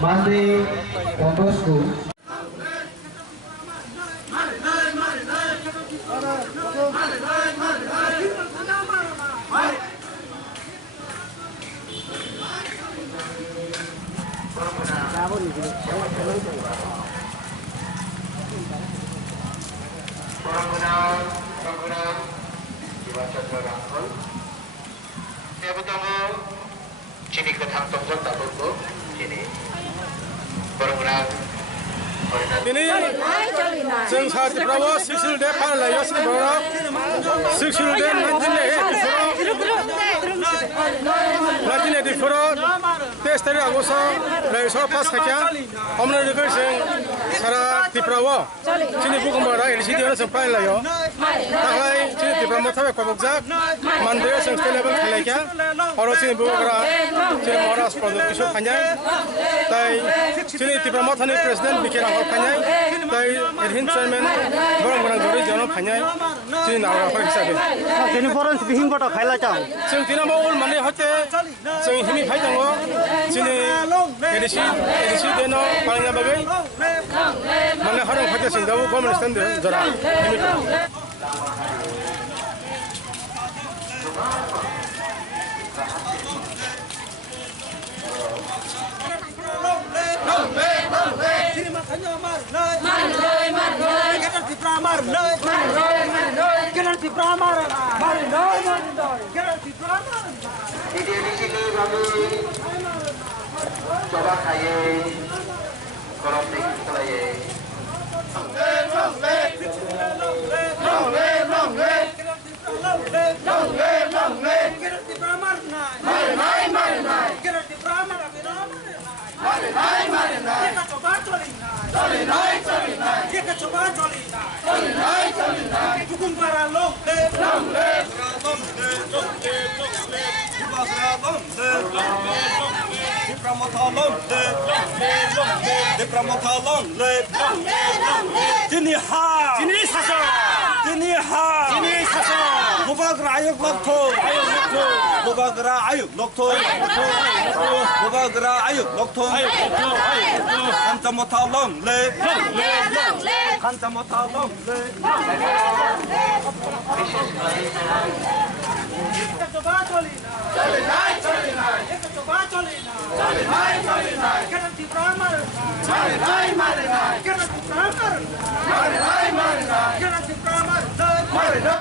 Mandwi Komposku. Sini ke tangtong tak betul, sini. Bermenang. Ini जों साथि प्रावो सिक्सुल डे फालियो सिमबरा सिक्सुल डे 1984 तेस्तरी आगस्ट रायसो पास खाया हमने लोगोसे सारा तिप्रावो चिनि बुकुमबरा एलसीडीआव जों फालियो थाखाय चिनि तिप्रा मथाबे कबकजाक मानदे जों स्टेलेबल खलाइखा आरो चिनि बुकुमबरा चिनि महाराज प्रदुत किशोर खान्याय ताई चिनि तिप्रा मथानि प्रेसिडेन्ट बिखेरा खान्याय ताई एडमिन चेयरमेन गोरमगोनां जरै जनो खान्याय चिनि नावराफोर हिसाबै चिनि फरेन्स Him-Botok Khlaikha जों दिनामा उल माने हते जों हिमि फाइ दङ चिनि एडिसि देनो पालिना बागै माने हरं हते जों दाबो गभर्नमेन्ट स्टेन्ड जरा हिमि Di sini kami coba kaya korupsi kaya.